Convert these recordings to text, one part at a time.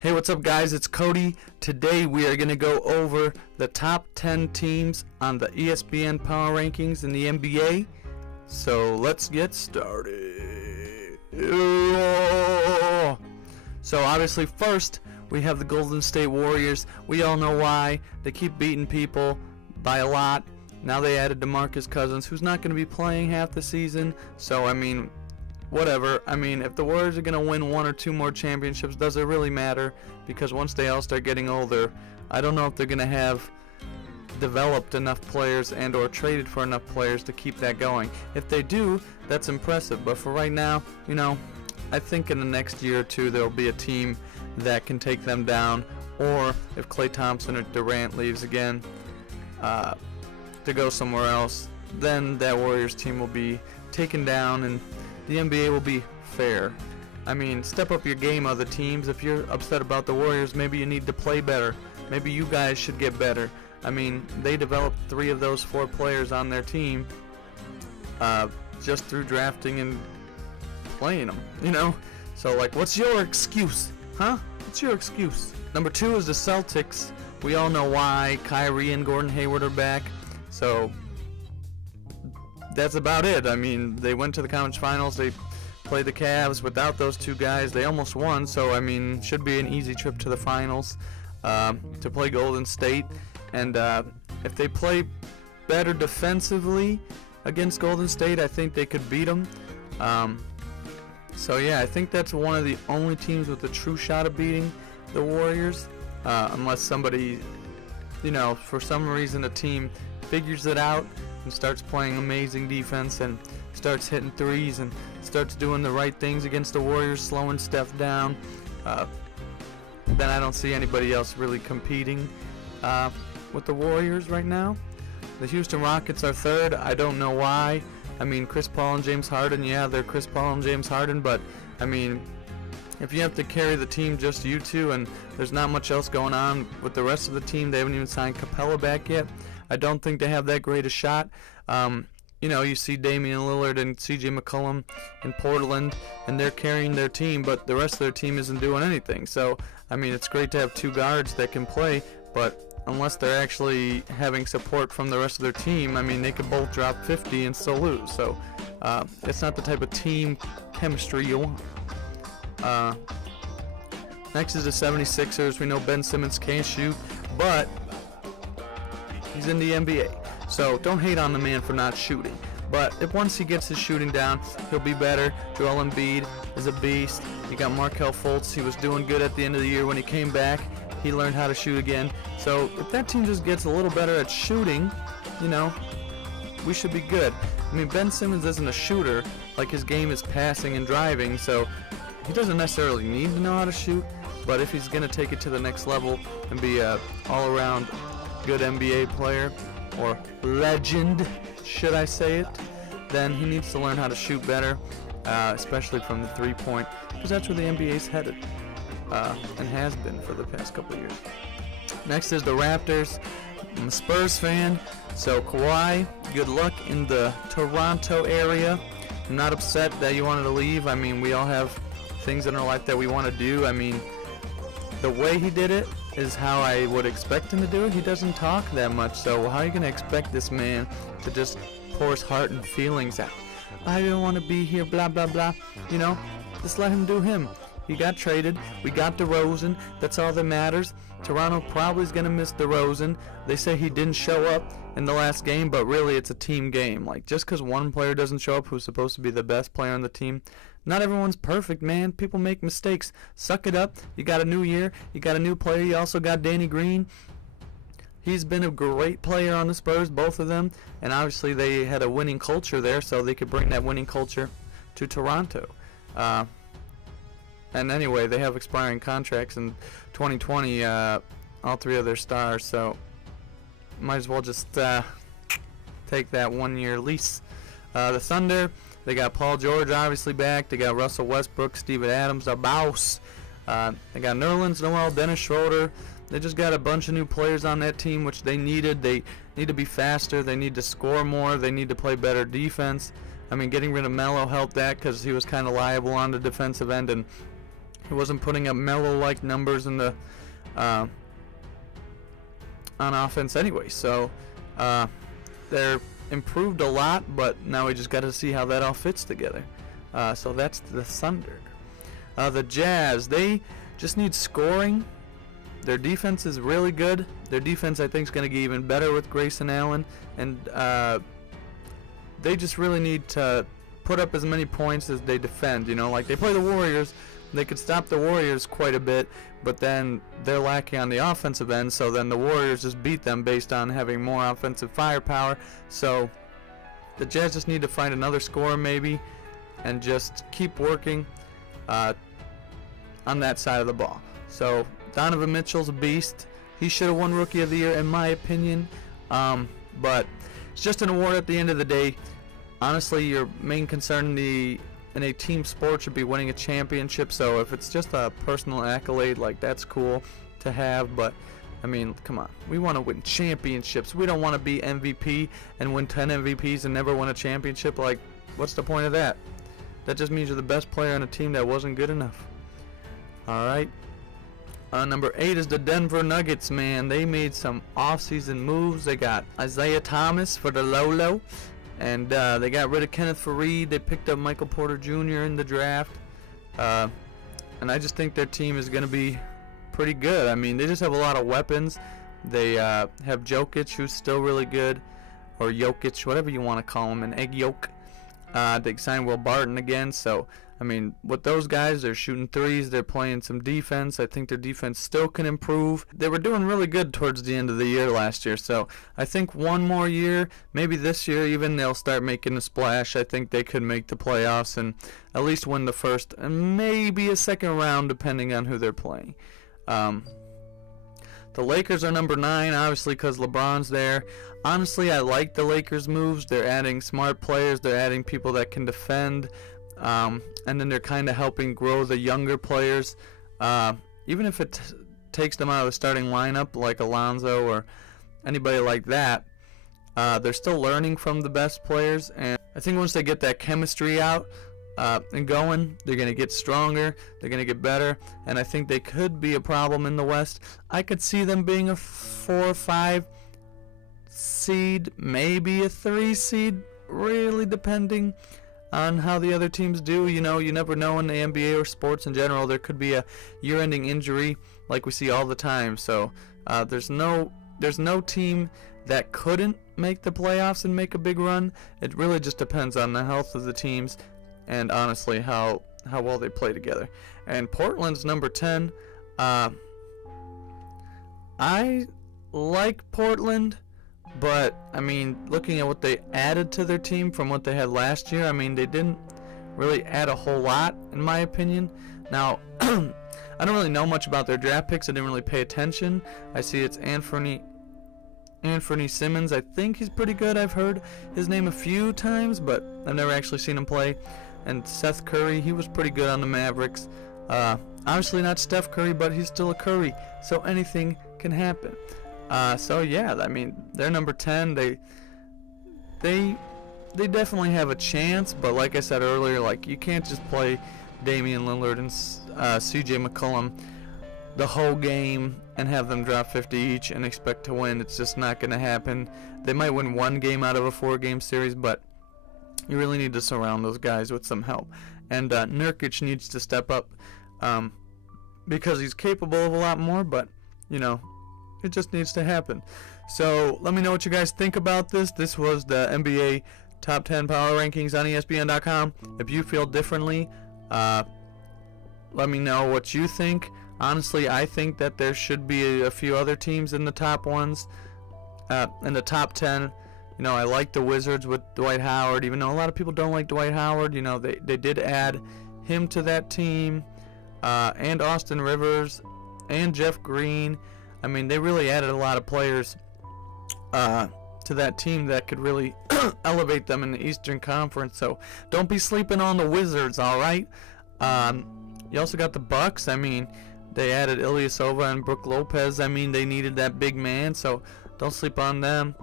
Hey, what's up guys? It's Cody. Today we are going to go over the top 10 teams on the ESPN Power Rankings in the NBA. So let's get started. So obviously first we have the Golden State Warriors. We all know why. They keep beating people by a lot. Now they added DeMarcus Cousins, who's not going to be playing half the season. So I mean, whatever. I mean, if the Warriors are going to win one or two more championships, does it really matter? Because once they all start getting older, I don't know if they're going to have developed enough players and or traded for enough players to keep that going. If they do, that's impressive. But for right now, you know, I think in the next year or two there'll be a team that can take them down. Or if Klay Thompson or Durant leaves again to go somewhere else, then that Warriors team will be taken down and the NBA will be fair. I mean, step up your game, other teams. If you're upset about the Warriors, maybe you need to play better. Maybe you guys should get better. I mean, they developed 3 of those 4 players on their team just through drafting and playing them, you know? So, like, what's your excuse? Huh? What's your excuse? Number 2 is the Celtics. We all know why. Kyrie and Gordon Hayward are back. So that's about it. I mean, they went to the conference finals. They played the Cavs without those 2 guys. They almost won, so I mean, should be an easy trip to the finals to play Golden State. And if they play better defensively against Golden State, I think they could beat them. So yeah, I think that's one of the only teams with a true shot of beating the Warriors, unless somebody, you know, for some reason a team figures it out and starts playing amazing defense and starts hitting threes and starts doing the right things against the Warriors, slowing Steph down, then I don't see anybody else really competing with the Warriors right now. The Houston Rockets are 3rd. I don't know why. I mean, Chris Paul and James Harden, yeah, they're Chris Paul and James Harden, but I mean, if you have to carry the team just you two and there's not much else going on with the rest of the team, they haven't even signed Capella back yet, I don't think they have that great a shot. You know, you see Damian Lillard and CJ McCollum in Portland, and they're carrying their team, but the rest of their team isn't doing anything. So, I mean, it's great to have 2 guards that can play, but unless they're actually having support from the rest of their team, I mean, they could both drop 50 and still lose. So, it's not the type of team chemistry you want. Next is the 76ers. We know Ben Simmons can't shoot, but he's in the NBA. So don't hate on the man for not shooting. But if once he gets his shooting down, he'll be better. Joel Embiid is a beast. You got Markelle Fultz. He was doing good at the end of the year. When he came back, he learned how to shoot again. So if that team just gets a little better at shooting, you know, we should be good. I mean, Ben Simmons isn't a shooter. Like, his game is passing and driving, so he doesn't necessarily need to know how to shoot. But if he's going to take it to the next level and be a all-around good NBA player, or legend, should I say it, then he needs to learn how to shoot better, especially from the 3-point, because that's where the NBA's headed, and has been for the past couple of years. Next is the Raptors. I'm a Spurs fan, so Kawhi, good luck in the Toronto area. I'm not upset that you wanted to leave. I mean, we all have things in our life that we want to do. I mean, the way he did it is how I would expect him to do it. He doesn't talk that much, so how are you going to expect this man to just pour his heart and feelings out? I don't want to be here, blah, blah, blah. You know, just let him do him. He got traded. We got DeRozan. That's all that matters. Toronto probably is going to miss DeRozan. They say he didn't show up in the last game, but really it's a team game. Like, just because one player doesn't show up who's supposed to be the best player on the team, not everyone's perfect, man. People make mistakes. Suck it up. You got a new year. You got a new player. You also got Danny Green. He's been a great player on the Spurs, both of them. And obviously they had a winning culture there, so they could bring that winning culture to Toronto. And anyway, they have expiring contracts in 2020, all 3 of their stars. So might as well just take that 1-year lease. The Thunder, they got Paul George obviously back. They got Russell Westbrook, Steven Adams, our boss. They got Nerlens Noel, Dennis Schroeder. They just got a bunch of new players on that team, which they needed. They need to be faster. They need to score more. They need to play better defense. I mean, getting rid of Melo helped that because he was kind of liable on the defensive end, and He wasn't putting up Melo-like numbers in the on offense anyway. So they're improved a lot, but now we just got to see how that all fits together. So that's the Thunder. The Jazz, they just need scoring. Their defense is really good. Their defense, I think, is going to get even better with Grayson Allen, and they just really need to put up as many points as they defend. You know, like they play the Warriors, they could stop the Warriors quite a bit, but then they're lacking on the offensive end, so then the Warriors just beat them based on having more offensive firepower. So the Jazz just need to find another scorer maybe and just keep working on that side of the ball. So Donovan Mitchell's a beast. He should have won Rookie of the Year in my opinion, but it's just an award at the end of the day. Honestly, your main concern in a team sport should be winning a championship. So if it's just a personal accolade, like, that's cool to have, but I mean, come on, we want to win championships. We don't want to be MVP and win 10 MVPs and never win a championship. Like, what's the point of that? That just means you're the best player on a team that wasn't good enough. Alright, number 8 is the Denver Nuggets, man. They made some offseason moves. They got Isaiah Thomas for the Lolo, and they got rid of Kenneth Faried. They picked up Michael Porter Jr. in the draft, and I just think their team is going to be pretty good. I mean, they just have a lot of weapons. They have Jokic, who's still really good, or Jokic, whatever you want to call him, an egg yolk. They signed Will Barton again, so I mean, with those guys, they're shooting threes, they're playing some defense. I think their defense still can improve. They were doing really good towards the end of the year last year, so I think one more year, maybe this year even, they'll start making a splash. I think they could make the playoffs and at least win the first and maybe a second round, depending on who they're playing. The Lakers are number 9, obviously, because LeBron's there. Honestly, I like the Lakers' moves. They're adding smart players. They're adding people that can defend. And then they're kind of helping grow the younger players. Even if it takes them out of the starting lineup, like Alonzo or anybody like that, they're still learning from the best players. And I think once they get that chemistry out and going, they're going to get stronger, they're going to get better, and I think they could be a problem in the West. I could see them being a 4 or 5 seed, maybe a 3 seed, really depending on how the other teams do. You know, you never know in the NBA or sports in general. There could be a year-ending injury like we see all the time. So there's no team that couldn't make the playoffs and make a big run. It really just depends on the health of the teams and honestly how well they play together. And Portland's number 10. I like Portland, but I mean, looking at what they added to their team from what they had last year, I mean, they didn't really add a whole lot, in my opinion. Now, I don't really know much about their draft picks. I didn't really pay attention. I see it's Anthony Simmons. I think he's pretty good. I've heard his name a few times, but I've never actually seen him play. And Seth Curry, he was pretty good on the Mavericks. Obviously not Steph Curry, but he's still a Curry, so anything can happen. So yeah, I mean, they're number 10. They definitely have a chance, but like I said earlier, like, you can't just play Damian Lillard and CJ McCollum the whole game and have them drop 50 each and expect to win. It's just not going to happen. They might win one game out of a 4-game series, but you really need to surround those guys with some help. And Nurkic needs to step up because he's capable of a lot more, but, you know, it just needs to happen. So let me know what you guys think about this. This was the NBA Top 10 Power Rankings on ESPN.com. If you feel differently, let me know what you think. Honestly, I think that there should be a few other teams in the top ones, in the top 10. You know, I like the Wizards with Dwight Howard, even though a lot of people don't like Dwight Howard. You know, they did add him to that team, and Austin Rivers, and Jeff Green. I mean, they really added a lot of players to that team that could really elevate them in the Eastern Conference. So don't be sleeping on the Wizards, all right? You also got the Bucks. I mean, they added Ilyasova and Brook Lopez. I mean, they needed that big man, so don't sleep on them.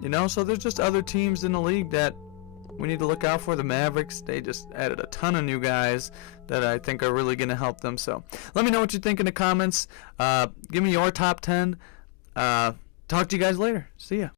You know, so there's just other teams in the league that we need to look out for. The Mavericks, they just added a ton of new guys that I think are really going to help them. So let me know what you think in the comments. Give me your top 10. Talk to you guys later. See ya.